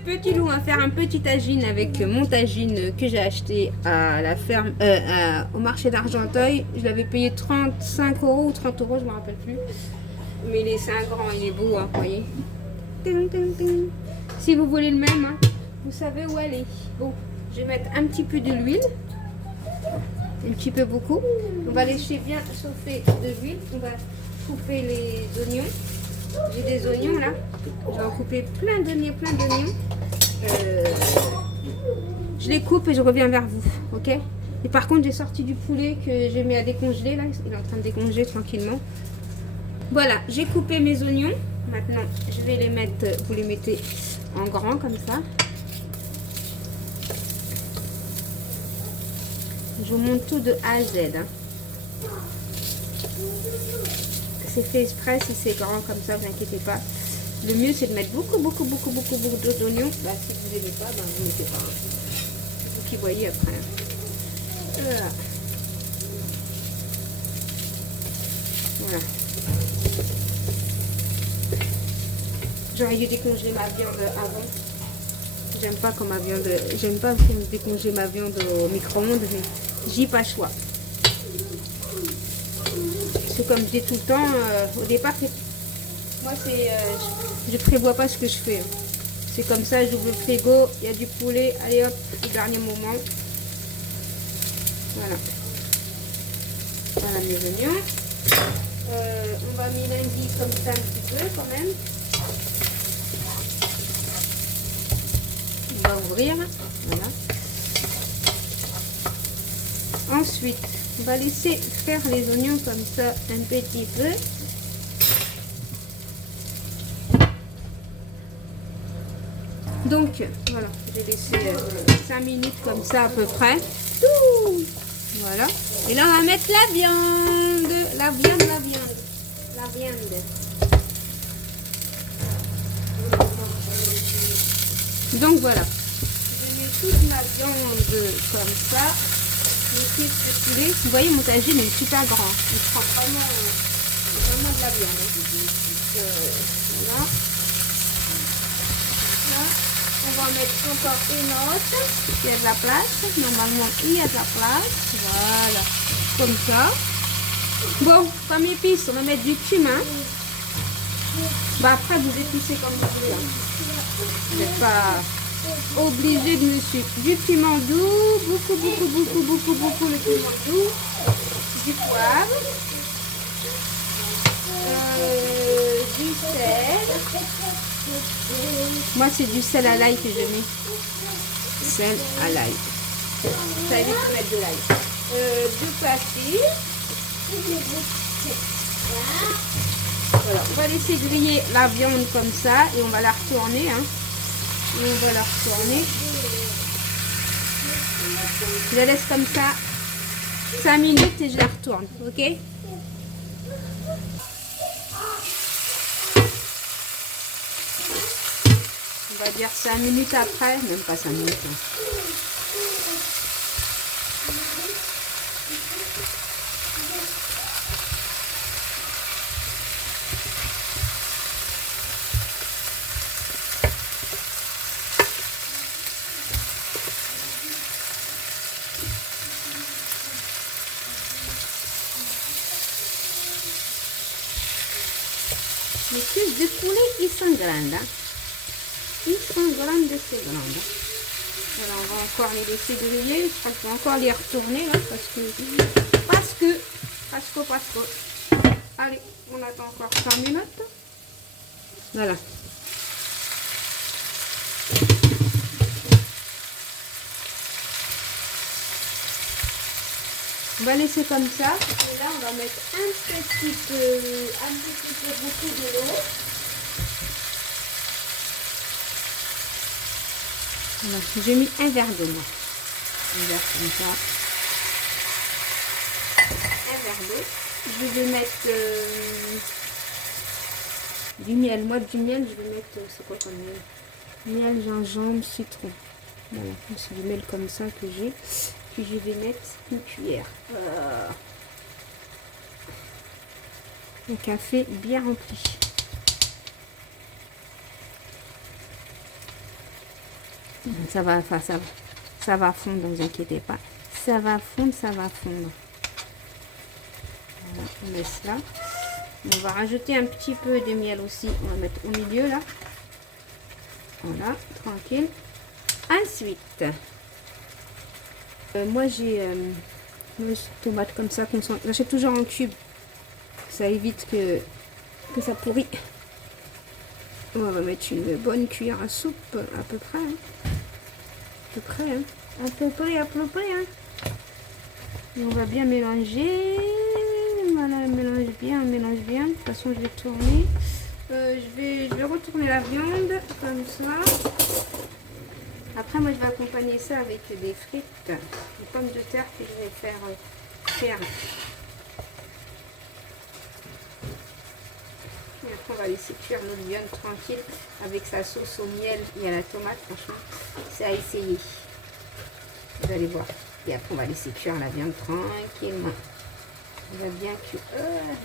petit loup, on va faire un petit tagine avec mon tagine que j'ai acheté à la ferme, au marché d'Argenteuil. Je l'avais payé 35 € ou 30 €, je me rappelle plus. Mais c'est un grand, il est beau, hein, vous voyez. Si vous voulez le même, hein, vous savez où aller. Bon, je vais mettre un petit peu de l'huile. Un petit peu beaucoup. On va laisser bien chauffer de l'huile. On va couper les oignons. J'ai des oignons là. Je vais en couper plein d'oignons, plein d'oignons. Je les coupe et je reviens vers vous, ok? Et par contre, j'ai sorti du poulet que j'ai mis à décongeler là. Il est en train de décongeler tranquillement. Voilà, j'ai coupé mes oignons. Maintenant, je vais les mettre, vous les mettez en grand comme ça. Je vous montre tout de A à Z. Hein. C'est fait exprès, si c'est grand comme ça, vous inquiétez pas. Le mieux, c'est de mettre beaucoup d'oignons. Bah, si vous n'aimez pas, ben, vous ne mettez pas. C'est vous qui voyez après. Voilà. Voilà. J'aurais dû décongeler ma viande avant. J'aime pas quand ma viande, j'aime pas décongeler ma viande au micro-ondes, mais j'ai pas le choix. C'est comme je dis tout le temps, au départ, moi c'est, je prévois pas ce que je fais. C'est comme ça, j'ouvre le frigo, il y a du poulet, allez hop, au dernier moment. Voilà. Voilà mes oignons. On va mélanger comme ça un petit peu quand même. On va ouvrir, voilà. Ensuite, on va laisser faire les oignons comme ça un petit peu. Donc, voilà, j'ai laissé 5 minutes comme ça à peu près. Voilà. Et là, on va mettre la viande. La viande. Donc voilà, je mets toute ma viande comme ça, mes pieds de poulet. Vous voyez, mon tagine est super grand, il prend vraiment de la viande. Voilà. Là, on va en mettre encore une autre, il y a de la place, normalement il y a de la place, voilà, comme ça. Bon, comme épice, on va mettre du cumin. Bah après, vous épicez comme vous voulez. Hein. Vous n'êtes pas obligé de me suivre. Du piment doux, beaucoup le piment doux. Du poivre. Du sel. Moi, c'est du sel à l'ail que je mets. Sel à l'ail. Ça évite de mettre de l'ail. Du persil. Voilà, on va laisser griller la viande comme ça et on va la retourner. Hein. Et on va la retourner. Je la laisse comme ça 5 minutes et je la retourne. Ok? On va dire 5 minutes après, même pas 5 minutes. Hein. Les cuisses de poulet, ils sont grandes. Hein. Ils sont grandes de ces grandes. Hein. Alors, on va encore les laisser griller. Je crois qu'on va encore les retourner là, parce que. Allez, on attend encore 5 minutes. Voilà. On va laisser comme ça. Et là, on va mettre un petit peu beaucoup de l'eau. Voilà. J'ai mis un verre d'eau, moi. Un verre comme ça. Un verre d'eau. Je vais mettre du miel. Moi, du miel, je vais mettre, c'est quoi comme miel? Miel, gingembre, citron. Voilà, c'est du miel comme ça que j'ai. Puis je vais mettre une cuillère. Un café bien rempli. Ça va, enfin, ça va fondre, ne vous inquiétez pas. Ça va fondre, ça va fondre. Voilà, on met cela. On va rajouter un petit peu de miel aussi. On va mettre au milieu là. Voilà, tranquille. Ensuite, moi j'ai une tomate comme ça qu'on j'achète toujours en cube. Ça évite que ça pourrit. On va mettre une bonne cuillère à soupe, à peu près. Hein. À peu près, hein. À peu près, à peu près. Hein. Et on va bien mélanger. Voilà, on mélange bien, on mélange bien. De toute façon, je vais tourner. Je vais retourner la viande comme ça. Après, moi, je vais accompagner ça avec des frites, des pommes de terre que je vais faire faire. Et après, on va laisser cuire notre viande tranquille avec sa sauce au miel et à la tomate. Franchement, c'est à essayer. Vous allez voir. Et après, on va laisser cuire la viande tranquillement. Elle va bien cuire.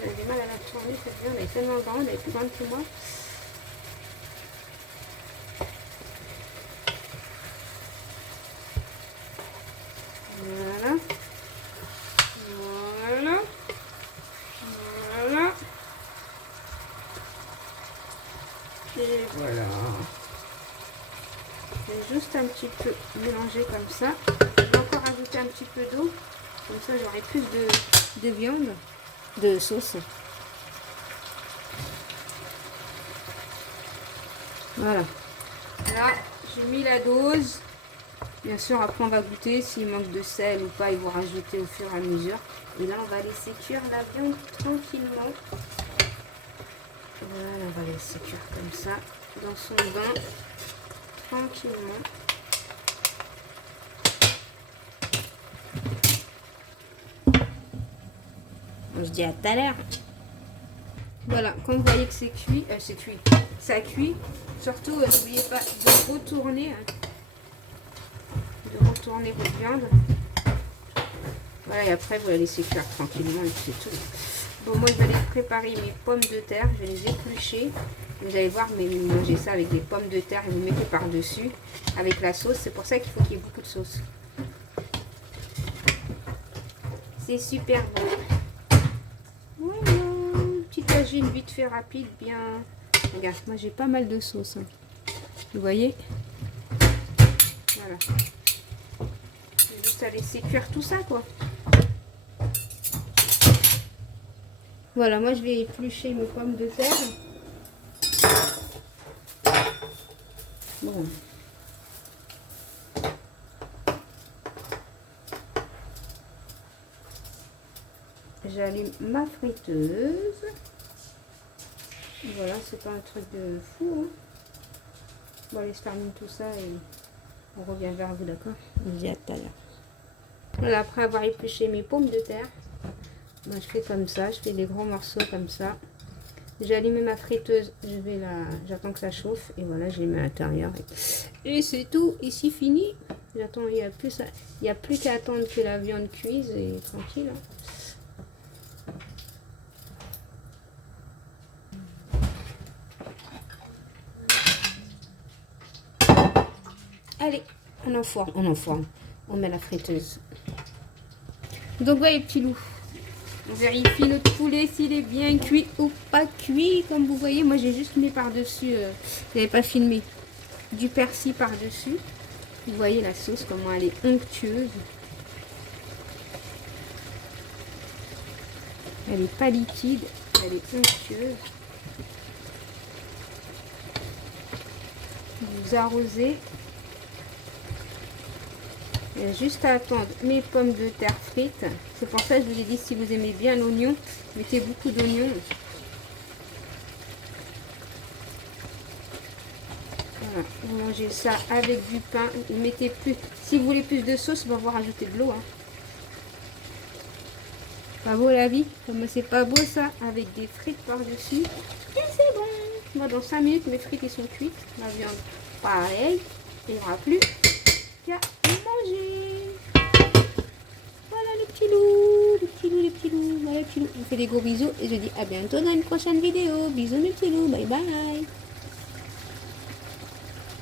J'ai du mal à la tourner, cette viande. Elle est tellement grande, elle est plus grande que moi. Voilà. Voilà. Voilà. Et voilà. Je vais juste un petit peu mélanger comme ça. Je vais encore ajouter un petit peu d'eau. Comme ça, j'aurai plus de viande, de sauce. Voilà. Là, j'ai mis la dose. Bien sûr, après, on va goûter. S'il manque de sel ou pas, ils vont rajouter au fur et à mesure. Et là, on va laisser cuire la viande tranquillement. Voilà, on va laisser cuire comme ça, dans son bain, tranquillement. On se dit à tout à l'heure. Voilà, quand vous voyez que c'est cuit, ça cuit. Surtout, n'oubliez pas de retourner, votre viande. Voilà, et après, vous la laissez cuire tranquillement et c'est tout. Bon, moi, je vais aller préparer mes pommes de terre. Je vais les éplucher. Vous allez voir, mais vous mangez ça avec des pommes de terre et vous mettez par-dessus avec la sauce. C'est pour ça qu'il faut qu'il y ait beaucoup de sauce. C'est super bon. Voilà. Petite tagine vite fait rapide, bien. Regarde, moi j'ai pas mal de sauce. Hein. Vous voyez? Voilà. J'ai juste à laisser cuire tout ça, quoi. Voilà, moi je vais éplucher mes pommes de terre. Bon. J'allume ma friteuse. Voilà, c'est pas un truc de fou. Hein. Bon, allez, je termine tout ça et on revient vers vous, d'accord? On se dit à tout à l'heure. Voilà, après avoir épluché mes pommes de terre, moi, je fais comme ça, je fais des gros morceaux comme ça. J'ai allumé ma friteuse, j'attends que ça chauffe et voilà, je les mets à l'intérieur. Et c'est tout, ici fini. J'attends, il n'y a plus qu'à attendre que la viande cuise et tranquille. Hein. Allez, on enfourne. On met la friteuse. Donc voilà les petits loups. On vérifie notre poulet s'il est bien cuit ou pas cuit. Comme vous voyez, moi j'ai juste mis par-dessus, je n'avais pas filmé, du persil par-dessus. Vous voyez la sauce, comment elle est onctueuse. Elle n'est pas liquide, elle est onctueuse. Vous arrosez. Il y a juste à attendre mes pommes de terre frites. C'est pour ça que je vous ai dit, si vous aimez bien l'oignon, mettez beaucoup d'oignons. Voilà, vous mangez ça avec du pain. Mettez plus. Si vous voulez plus de sauce, on va vous rajouter de l'eau. Hein. Pas beau la vie? Comme c'est pas beau ça, avec des frites par-dessus. Et c'est bon. Moi, dans 5 minutes, mes frites ils sont cuites. La viande, pareil. Il n'y aura plus qu'à manger. Voilà les petits loups, les petits loups, les petits loups. Voilà les petits loups. Je vous fais des gros bisous et je dis à bientôt dans une prochaine vidéo. Bisous mes petits loups, bye bye.